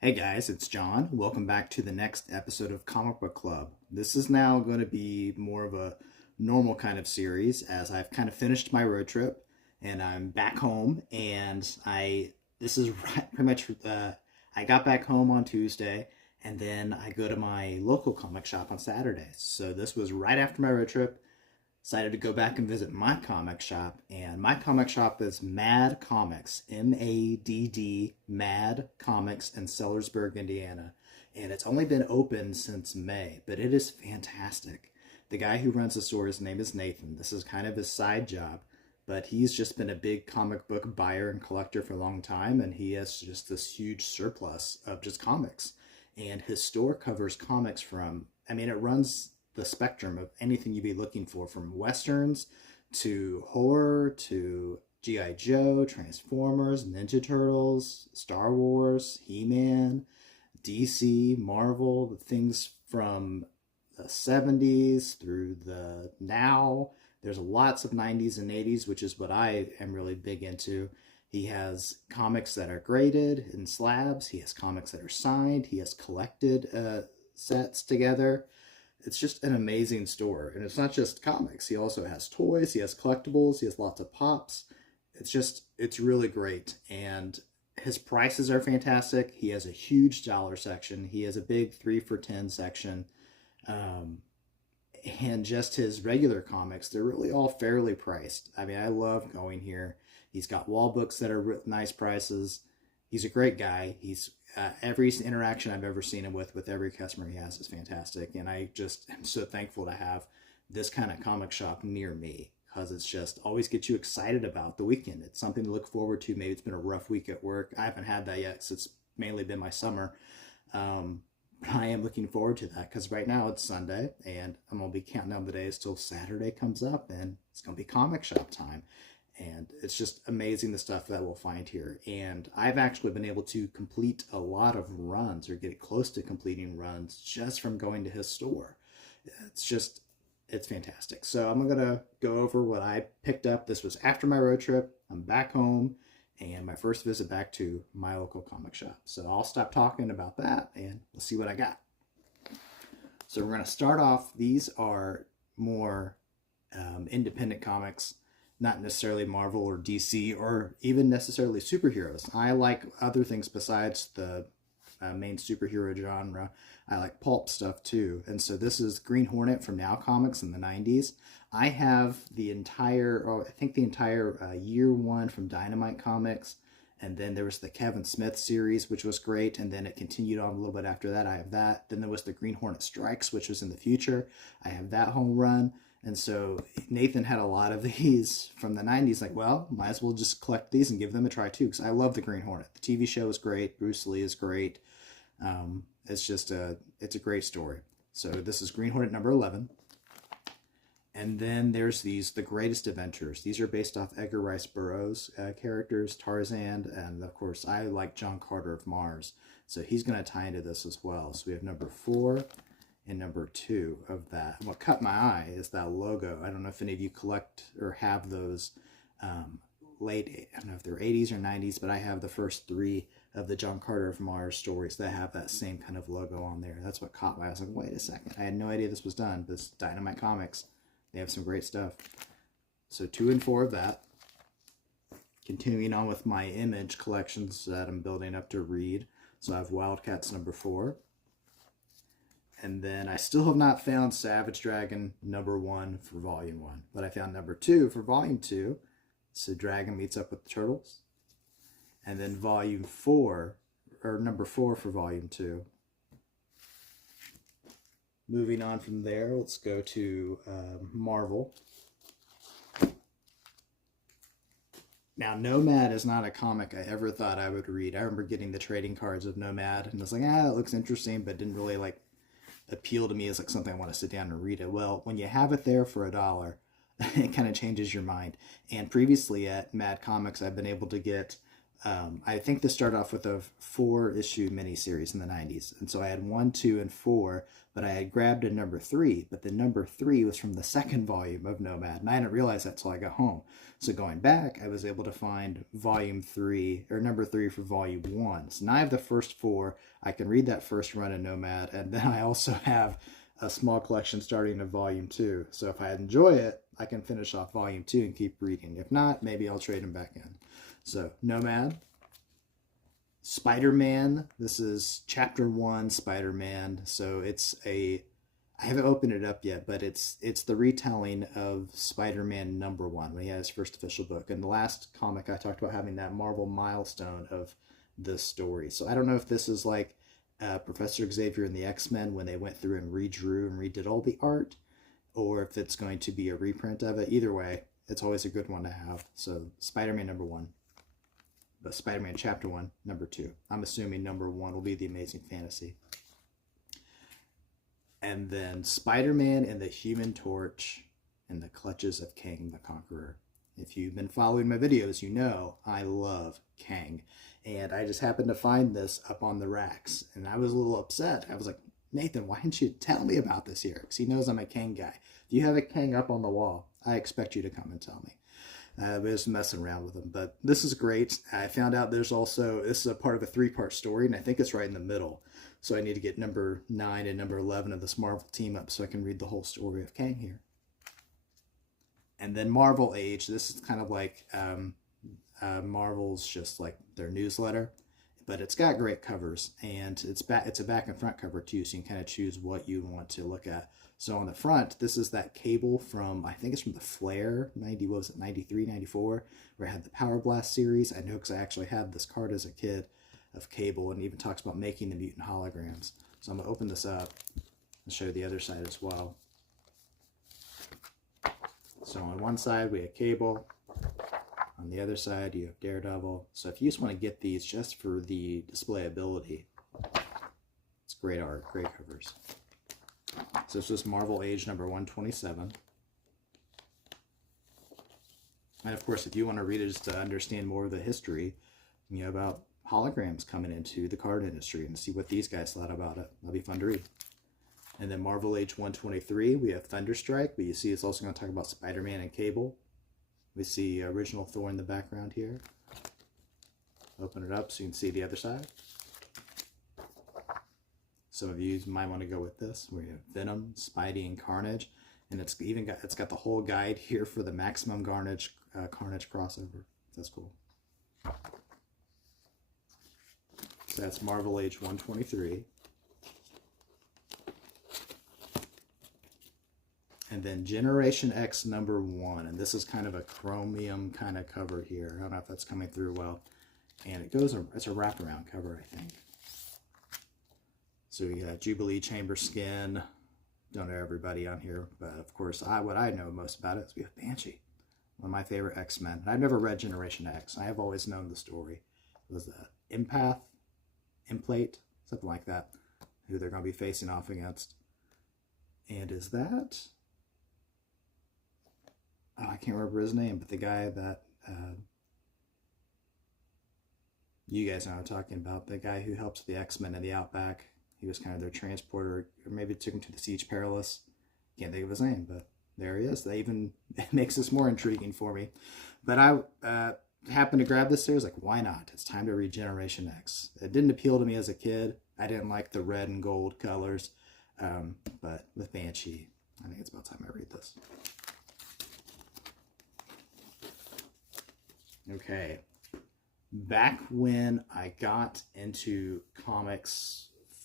Hey guys, it's John. Welcome back to the next episode of Comic Book Club. This is now going to be more of a normal kind of series as I've kind of finished my road trip and I'm back home and this is pretty much I got back home on Tuesday and then I go to my local comic shop on Saturday. So this was right after my road trip. Decided to go back and visit my comic shop, and my comic shop is Mad Comics, MADD, Mad Comics in Sellersburg, Indiana. And it's only been open since May, but it is fantastic. The guy who runs the store, his name is Nathan. This is kind of his side job, but he's just been a big comic book buyer and collector for a long time, and he has just this huge surplus of just comics. And his store covers comics from, it runs the spectrum of anything you'd be looking for, from westerns to horror to G.I. Joe, Transformers, Ninja Turtles, Star Wars, He-Man, DC, Marvel, the things from the 70s through the now. There's lots of 90s and 80s, which is what I am really big into. He has comics that are graded in slabs. He has comics that are signed. He has collected sets together. It's just an amazing store. And it's not just comics. He also has toys. He has collectibles. He has lots of pops. It's really great. And his prices are fantastic. He has a huge dollar section. He has a big 3 for 10 section. And just his regular comics, they're really all fairly priced. I love going here. He's got wall books that are nice prices. He's a great guy. He's every interaction I've ever seen him with every customer he has is fantastic. And I just am so thankful to have this kind of comic shop near me, because it's just always gets you excited about the weekend. It's something to look forward to. Maybe it's been a rough week at work. I haven't had that yet, so it's mainly been my summer. But I am looking forward to that because right now it's Sunday and I'm going to be counting down the days till Saturday comes up and it's going to be comic shop time. And it's just amazing the stuff that we'll find here. And I've actually been able to complete a lot of runs or get close to completing runs just from going to his store. It's fantastic. So I'm going to go over what I picked up. This was after my road trip. I'm back home and my first visit back to my local comic shop. So I'll stop talking about that and we'll see what I got. So we're going to start off. These are more independent comics, not necessarily Marvel or DC or even necessarily superheroes. I like other things besides the main superhero genre. I like pulp stuff too. And so this is Green Hornet from Now Comics in the 90s. I have the entire year one from Dynamite Comics. And then there was the Kevin Smith series, which was great. And then it continued on a little bit after that. I have that. Then there was the Green Hornet Strikes, which was in the future. I have that home run. And so Nathan had a lot of these from the 90s. Like, well, might as well just collect these and give them a try too. Because I love the Green Hornet. The TV show is great. Bruce Lee is great. It's a great story. So this is Green Hornet number 11. And then there's The Greatest Adventures. These are based off Edgar Rice Burroughs characters, Tarzan, and of course I like John Carter of Mars. So he's going to tie into this as well. So we have number 4 and number 2 of that. And what caught my eye is that logo. I don't know if any of you collect or have those I don't know if they're 80s or 90s, but I have the first 3 of the John Carter of Mars stories that have that same kind of logo on there. That's what caught my eye. I was like, wait a second. I had no idea this was done. This Dynamite Comics. They have some great stuff. So 2 and 4 of that. Continuing on with my Image collections that I'm building up to read. So I have Wildcats number 4. And then I still have not found Savage Dragon number 1 for volume 1. But I found number 2 for volume 2. So Dragon meets up with the Turtles. And then volume 4, or number 4 for volume 2. Moving on from there, let's go to Marvel. Now, Nomad is not a comic I ever thought I would read. I remember getting the trading cards of Nomad, and I was like, it looks interesting, but didn't really appeal to me as something I want to sit down and read it. Well, when you have it there for $1, it kind of changes your mind. And previously at Mad Comics, I've been able to get I think this started off with a 4-issue miniseries in the 90s. And so I had 1, 2, and 4, but I had grabbed a number 3. But the number 3 was from the second volume of Nomad. And I didn't realize that till I got home. So going back, I was able to find volume 3, or number 3 for volume 1. So now I have the first 4. I can read that first run of Nomad. And then I also have a small collection starting in volume 2. So if I enjoy it, I can finish off volume 2 and keep reading. If not, maybe I'll trade them back in. So Nomad, Spider-Man. This is chapter 1 Spider-Man. So I haven't opened it up yet, but it's the retelling of Spider-Man number 1 when he had his first official book. And the last comic I talked about having that Marvel milestone of this story. So I don't know if this is like Professor Xavier and the X-Men when they went through and redrew and redid all the art, or if it's going to be a reprint of it. Either way, it's always a good one to have. So Spider-Man number 1. But Spider-Man chapter 1, number 2. I'm assuming number 1 will be the Amazing Fantasy. And then Spider-Man and the Human Torch in the Clutches of Kang the Conqueror. If you've been following my videos, you know I love Kang. And I just happened to find this up on the racks. And I was a little upset. I was like, Nathan, why didn't you tell me about this here? Because he knows I'm a Kang guy. If you have a Kang up on the wall, I expect you to come and tell me. I was messing around with them, but this is great. I found out this is a part of a 3-part story, and I think it's right in the middle. So I need to get number 9 and number 11 of this Marvel team up so I can read the whole story of Kang here. And then Marvel Age. This is kind of like Marvel's just like their newsletter, but it's got great covers, and it's a back and front cover too, so you can kind of choose what you want to look at. So on the front, this is that Cable from, I think it's from the Flair, 93, 94, where I had the Power Blast series. I know because I actually had this card as a kid of Cable, and even talks about making the mutant holograms. So I'm going to open this up and show you the other side as well. So on one side, we have Cable. On the other side, you have Daredevil. So if you just want to get these just for the displayability, it's great art, great covers. So this is Marvel Age number 127. And of course, if you want to read it just to understand more of the history, about holograms coming into the card industry and see what these guys thought about it, that'll be fun to read. And then Marvel Age 123, we have Thunderstrike, but you see it's also going to talk about Spider-Man and Cable. We see original Thor in the background here. Open it up so you can see the other side. Some of you might want to go with this. We have Venom, Spidey, and Carnage, and it's got the whole guide here for the Maximum Carnage crossover. That's cool. So that's Marvel Age 123. And then Generation X number 1, and this is kind of a chromium kind of cover here. I don't know if that's coming through well. And it's a wraparound cover, I think. So we got Jubilee Chamber Skin. Don't know everybody on here, but of course, what I know most about it is we have Banshee, one of my favorite X-Men. I've never read Generation X. I have always known the story. It was the Empath, Implate, something like that, who they're going to be facing off against. And is that... Oh, I can't remember his name, but the guy that... you guys know what I'm talking about. The guy who helps the X-Men in the Outback. He was kind of their transporter, or maybe took him to the Siege Perilous. Can't think of his name, but there he is. That even makes this more intriguing for me. But I happened to grab this there. I was like, why not? It's time to read Generation X. It didn't appeal to me as a kid. I didn't like the red and gold colors. But with Banshee, I think it's about time I read this. Okay. Back when I got into comics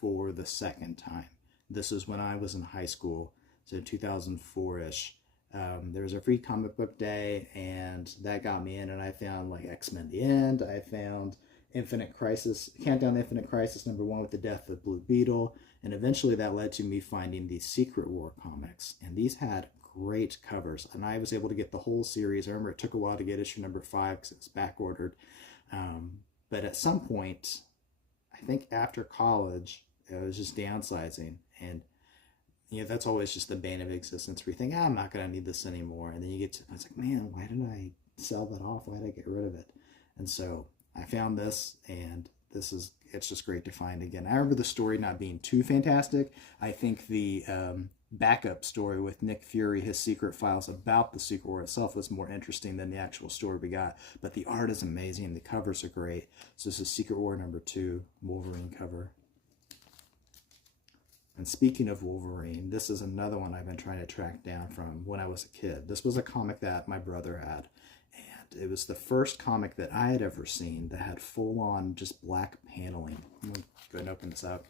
for the second time, this is when I was in high school, so 2004-ish. There was a free comic book day, and that got me in, and I found like X-Men The End. I found Infinite Crisis, Countdown to Infinite Crisis number 1 with the death of Blue Beetle, and eventually that led to me finding the Secret War comics, and these had great covers, and I was able to get the whole series. I remember it took a while to get issue number 5 because it was back ordered, but at some point, I think after college, I was just downsizing, and that's always just the bane of existence where you think, I'm not going to need this anymore, and then you get to, I was like, man, why did I sell that off? Why did I get rid of it? And so I found this, and it's just great to find again. I remember the story not being too fantastic. I think the backup story with Nick Fury, his secret files about the Secret War itself, was more interesting than the actual story we got. But the art is amazing. The covers are great. So this is Secret War #2, Wolverine cover. And speaking of Wolverine, this is another one I've been trying to track down from when I was a kid. This was a comic that my brother had. And it was the first comic that I had ever seen that had full-on just black paneling. I'm going to go ahead and open this up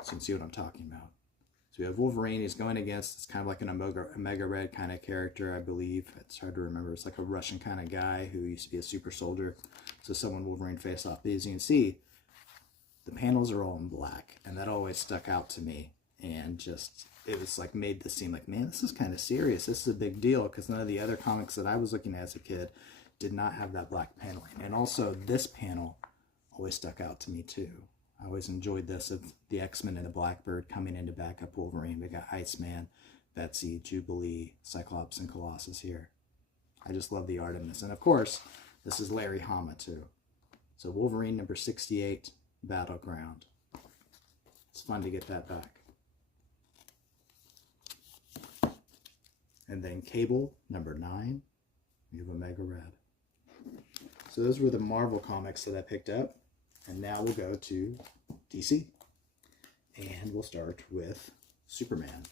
so you can see what I'm talking about. So we have Wolverine. He's going against, it's kind of like an Omega Red kind of character, I believe. It's hard to remember. It's like a Russian kind of guy who used to be a super soldier. So someone Wolverine faced off. But as you can see, the panels are all in black, and that always stuck out to me. And just, it was like made this seem like, man, this is kind of serious. This is a big deal, because none of the other comics that I was looking at as a kid did not have that black paneling. And also this panel always stuck out to me too. I always enjoyed this of the X-Men and the Blackbird coming in to back up Wolverine. We got Iceman, Betsy, Jubilee, Cyclops, and Colossus here. I just love the art in this. And of course, this is Larry Hama too. So Wolverine #68, Battleground. It's fun to get that back. And then Cable #9, we have Omega Red. So those were the Marvel comics that I picked up. And now we'll go to DC. And we'll start with Superman.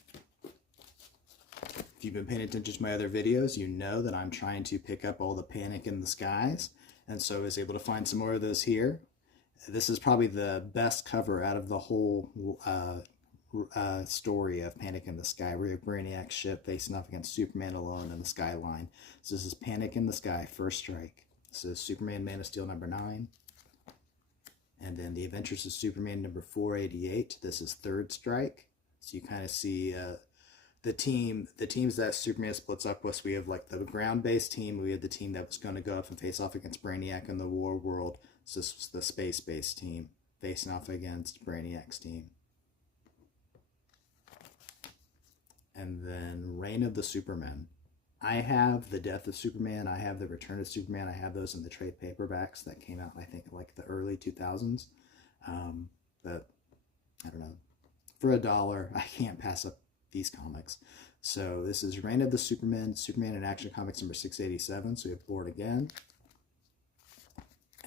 If you've been paying attention to my other videos, you know that I'm trying to pick up all the Panic in the Skies. And so I was able to find some more of those here. This is probably the best cover out of the whole story of Panic in the Sky. We have Brainiac's ship facing off against Superman alone in the skyline. So this is Panic in the Sky, First Strike. This is Superman Man of Steel #9. And then The Adventures of Superman #488. This is Third Strike. So you kind of see the teams that Superman splits up with. So we have like the ground-based team. We had the team that was going to go up and face off against Brainiac in the war world. So this was the space-based team facing off against Brainiac's team. And then Reign of the Supermen. I have The Death of Superman. I have The Return of Superman. I have those in the trade paperbacks that came out, I think, like the early 2000s. But I don't know. For $1, I can't pass up these comics. So this is Reign of the Supermen, Superman in Action Comics #687. So we have Board Again.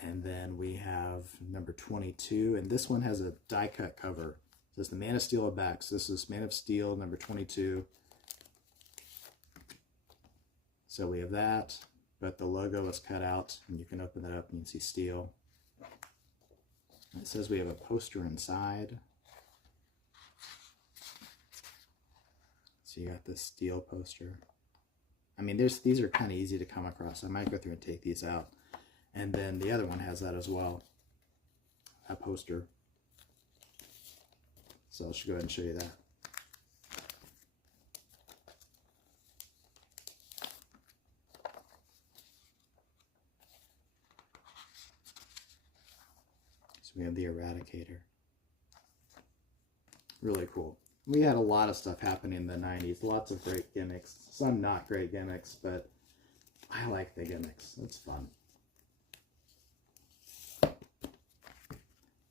And then we have #22. And this one has a die-cut cover. It says The Man of Steel back. So this is Man of Steel #22. So we have that, but the logo is cut out, and you can open that up and you can see Steel. And it says we have a poster inside. So you got this Steel poster. I mean, these are kind of easy to come across. I might go through and take these out. And then the other one has that as well, a poster. So I'll just go ahead and show you that. So we have the Eradicator. Really cool. We had a lot of stuff happening in the 90s. Lots of great gimmicks. Some not great gimmicks, but I like the gimmicks. It's fun.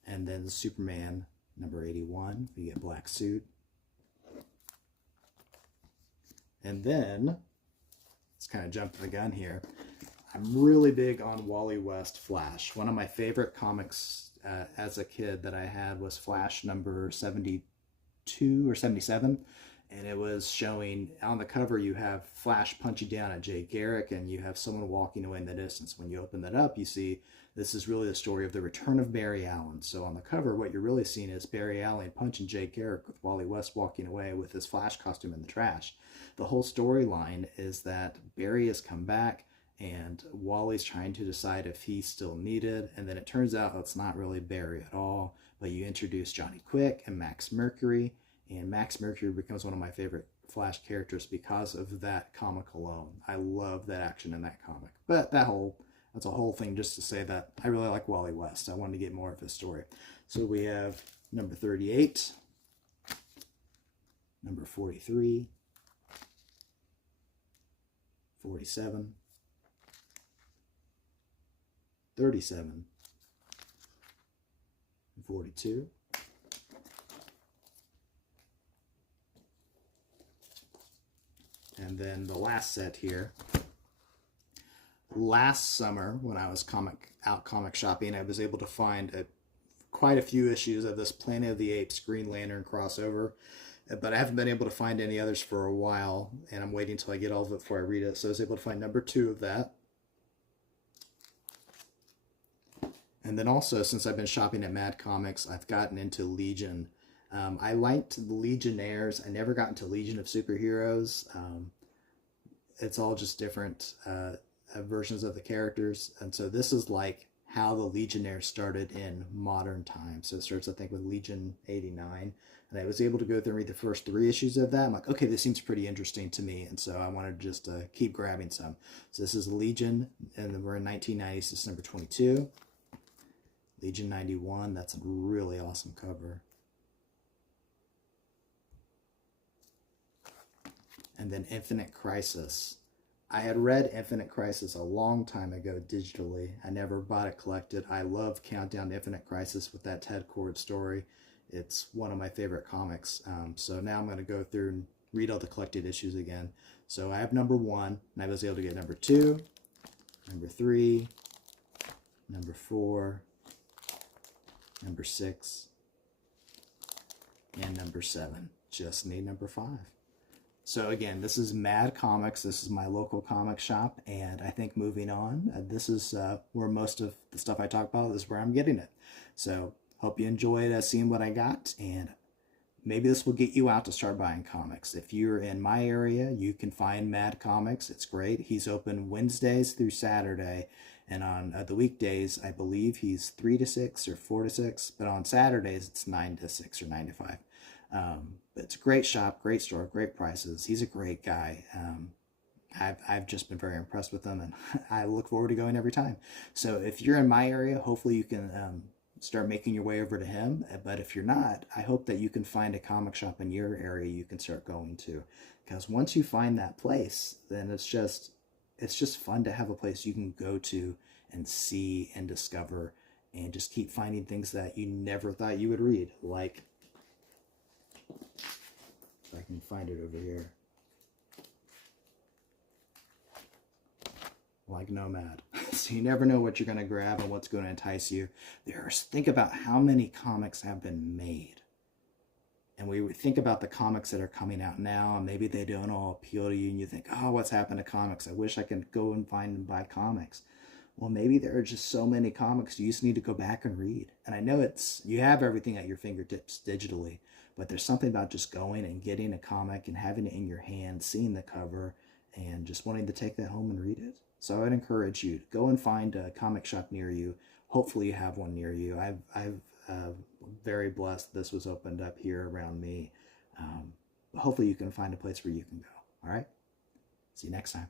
And then Superman #81. We get black suit. And then, let's kind of jump the gun here. I'm really big on Wally West Flash. One of my favorite comics as a kid that I had was Flash #72 or 77. And it was showing, on the cover you have Flash punching down at Jay Garrick, and you have someone walking away in the distance. When you open that up, you see this is really the story of the return of Barry Allen. So on the cover, what you're really seeing is Barry Allen punching Jay Garrick with Wally West walking away with his Flash costume in the trash. The whole storyline is that Barry has come back, and Wally's trying to decide if he's still needed, and then it turns out it's not really Barry at all, but you introduce Johnny Quick and Max Mercury, and Max Mercury becomes one of my favorite Flash characters because of that comic alone. I love that action in that comic. But that's a whole thing just to say that I really like Wally West. I wanted to get more of his story. So we have #38, #43, 47, 37, 42, and then the last set here. Last summer, when I was comic shopping, I was able to find quite a few issues of this Planet of the Apes Green Lantern crossover, but I haven't been able to find any others for a while, and I'm waiting until I get all of it before I read it. So I was able to find number 2 of that. And then also, since I've been shopping at Mad Comics, I've gotten into Legion. I liked the Legionnaires. I never got into Legion of Superheroes. It's all just different versions of the characters. And so this is like how the Legionnaires started in modern times. So it starts, I think, with Legion 89. And I was able to go through and read the first 3 issues of that. I'm like, okay, this seems pretty interesting to me. And so I wanted to just keep grabbing some. So this is Legion, and then we're in 1990, so this is number 22. Legion 91, that's a really awesome cover. And then Infinite Crisis. I had read Infinite Crisis a long time ago digitally. I never bought it collected. I love Countdown to Infinite Crisis with that Ted Kord story. It's one of my favorite comics. So now I'm going to go through and read all the collected issues again. So I have number 1, and I was able to get number 2, number 3, number 4, number 6, and number 7. Just need number 5. So again, this is Mad Comics. This is my local comic shop, and I think moving on, this is where most of the stuff I talk about is where I'm getting it. So hope you enjoyed seeing what I got, and maybe this will get you out to start buying comics. If you're in my area, you can find Mad Comics. It's great. He's open Wednesdays through Saturday, and on the weekdays, I believe he's 3 to 6 or 4 to 6, but on Saturdays, it's 9 to 6 or 9 to 5. But it's a great shop, great store, great prices. He's a great guy. I've just been very impressed with him, and I look forward to going every time. So if you're in my area, hopefully you can start making your way over to him. But if you're not, I hope that you can find a comic shop in your area you can start going to. Because once you find that place, then it's just fun to have a place you can go to and see and discover and just keep finding things that you never thought you would read. Like, if I can find it over here. Like Nomad. So you never know what you're going to grab and what's going to entice you. Think about how many comics have been made. And we think about the comics that are coming out now, and maybe they don't all appeal to you, and you think, oh, what's happened to comics? I wish I could go and find and buy comics. Well, maybe there are just so many comics you just need to go back and read. And I know you have everything at your fingertips digitally, but there's something about just going and getting a comic and having it in your hand, seeing the cover, and just wanting to take that home and read it. So I'd encourage you to go and find a comic shop near you. Hopefully you have one near you. I'm very blessed this was opened up here around me. Hopefully you can find a place where you can go. All right? See you next time.